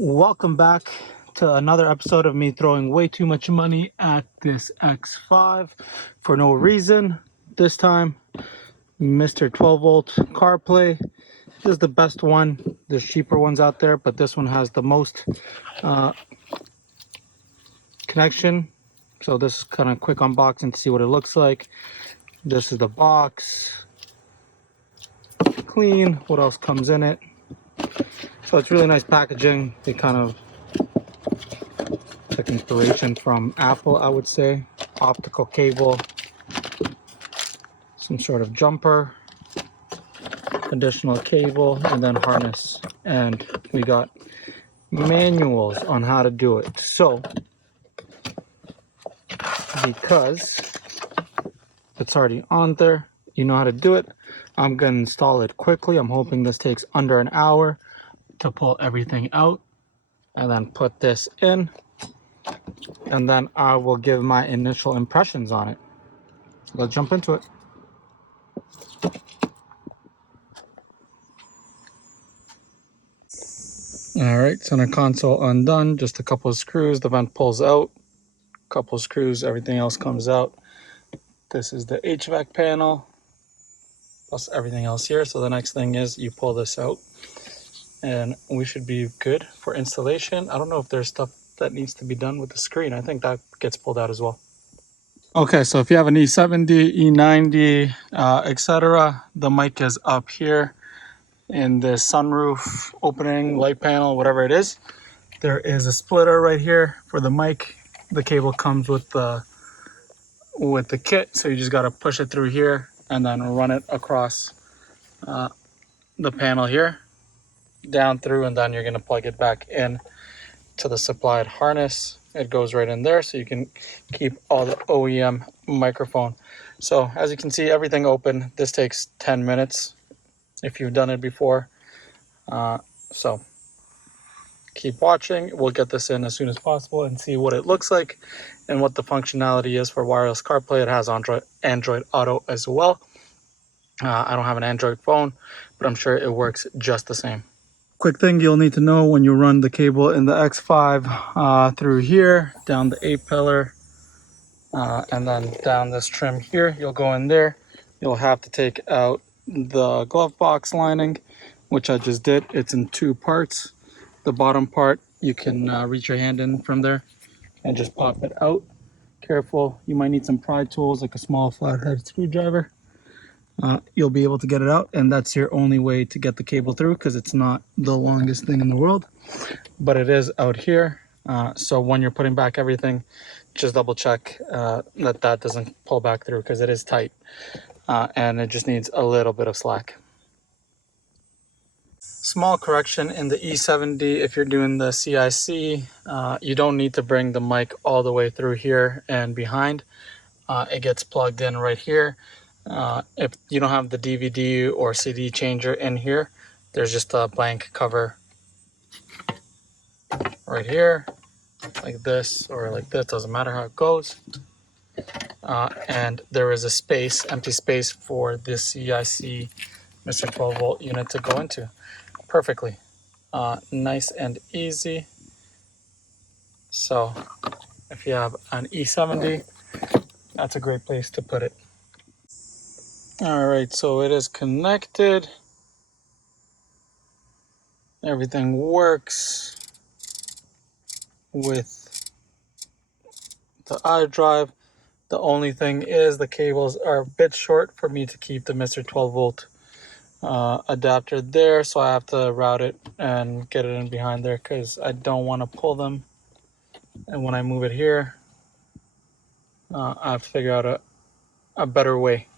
Welcome back to another episode of me throwing way too much money at this X5 for no reason. This time, Mr. 12-volt Carplay. This is the best one. There's cheaper ones out there, but this one has the most connection. So this is kind of quick unboxing to see what it looks like. This is the box. Clean. What else comes in it? So it's really nice packaging. They kind of took inspiration from Apple, I would say. Optical cable, some sort of jumper, additional cable, and then harness. And we got manuals on how to do it. So, because it's already on there, you know how to do it. I'm going to install it quickly. I'm hoping this takes under an hour to pull everything out and then put this in. And then I will give my initial impressions on it. Let's jump into it. All right, center console undone, just a couple of screws, the vent pulls out, a couple of screws, everything else comes out. This is the HVAC panel, plus everything else here. So the next thing is you pull this out and we should be good for installation. I don't know if there's stuff that needs to be done with the screen. I think that gets pulled out as well. Okay, so if you have an E70, E90, etc., the mic is up here in the sunroof opening, light panel, whatever it is. There is a splitter right here for the mic. The cable comes with the kit, so you just got to push it through here and then run it across the panel here, down through, and then you're going to plug it back in to the supplied harness. It goes right in there, so you can keep all the OEM microphone. So as you can see, everything open. This takes 10 minutes if you've done it before. So keep watching. We'll get this in as soon as possible and see what it looks like and what the functionality is for wireless CarPlay. It has Android Auto as well. I don't have an Android phone, but I'm sure it works just the same. Quick thing you'll need to know when you run the cable in the X5 through here, down the A-pillar, and then down this trim here, you'll go in there. You'll have to take out the glove box lining, which I just did. It's in two parts. The bottom part, you can reach your hand in from there and just pop it out. Careful, you might need some pry tools like a small flathead screwdriver. You'll be able to get it out, and that's your only way to get the cable through because it's not the longest thing in the world, but it is out here. So when you're putting back everything, just double check that doesn't pull back through because it is tight and it just needs a little bit of slack. Small correction in the E70, if you're doing the CIC, you don't need to bring the mic all the way through here and behind. It gets plugged in right here. If you don't have the DVD or CD changer in here, there's just a blank cover right here, like this or like this, doesn't matter how it goes. And there is a space, empty space for this CIC Mr. 12-volt unit to go into perfectly. Nice and easy. So if you have an E70, that's a great place to put it. All right, so it is connected. Everything works with the iDrive. The only thing is the cables are a bit short for me to keep the Mr. 12-volt adapter there, so I have to route it and get it in behind there because I don't want to pull them. And when I move it here, I have to figure out a better way.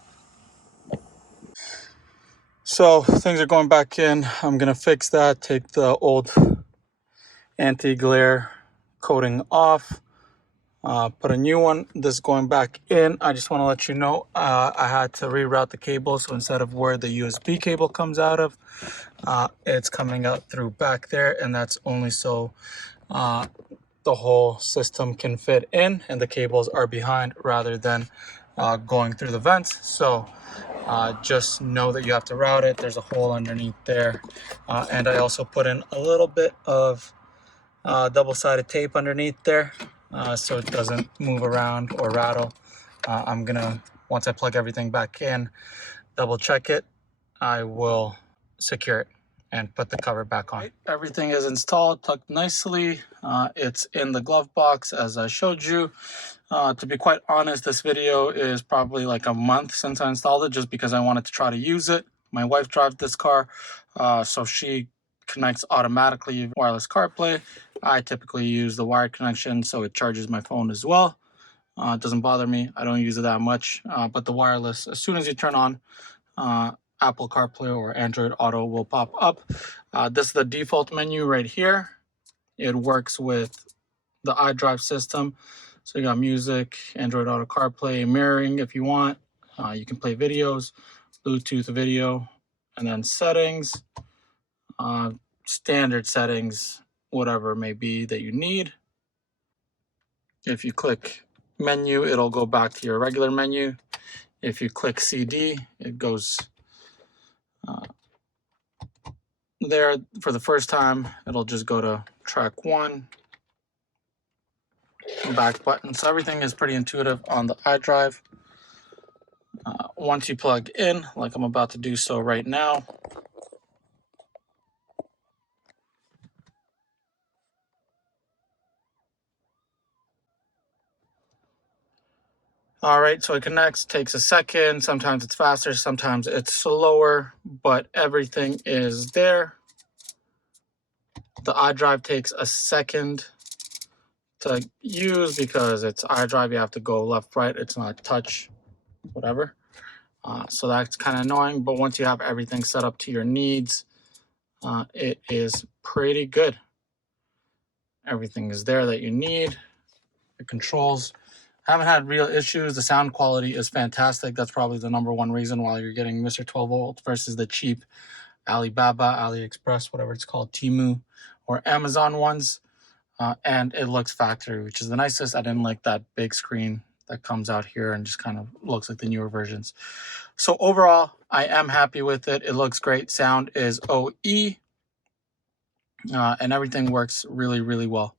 So things are going back in. I'm gonna fix that, take the old anti-glare coating off, put a new one. This is going back in. I just want to let you know I had to reroute the cable, so instead of where the USB cable comes out of, it's coming out through back there, and that's only so the whole system can fit in and the cables are behind rather than going through the vents. So just know that you have to route it. There's a hole underneath there, and I also put in a little bit of double-sided tape underneath there, so it doesn't move around or rattle. I'm gonna, once I plug everything back in, double check it. I will secure it and put the cover back on. Everything is installed, tucked nicely. It's in the glove box as I showed you. To be quite honest, this video is probably like a month since I installed it, just because I wanted to try to use it. My wife drives this car, so she connects automatically wireless CarPlay. I typically use the wired connection, so it charges my phone as well. It doesn't bother me. I don't use it that much, but the wireless, as soon as you turn on, Apple CarPlay or Android Auto will pop up. This is the default menu right here. It works with the iDrive system. So you got music, Android Auto CarPlay, mirroring if you want. You can play videos, Bluetooth video, and then settings, standard settings, whatever it may be that you need. If you click menu, it'll go back to your regular menu. If you click CD, it goes there for the first time. It'll just go to track 1, back button. So everything is pretty intuitive on the iDrive. Once you plug in, like I'm about to do so right now, all right, so it connects, takes a second. Sometimes it's faster, sometimes it's slower, but everything is there. The iDrive takes a second to use because it's iDrive. You have to go left, right. It's not touch, whatever. So that's kind of annoying, but once you have everything set up to your needs, it is pretty good. Everything is there that you need. The controls, haven't had real issues. The sound quality is fantastic. That's probably the #1 reason why you're getting Mr.12Volt versus the cheap Alibaba, AliExpress, whatever it's called, Temu or Amazon ones. And it looks factory, which is the nicest. I didn't like that big screen that comes out here and just kind of looks like the newer versions. So overall, I am happy with it. It looks great. Sound is OE, and everything works really, really well.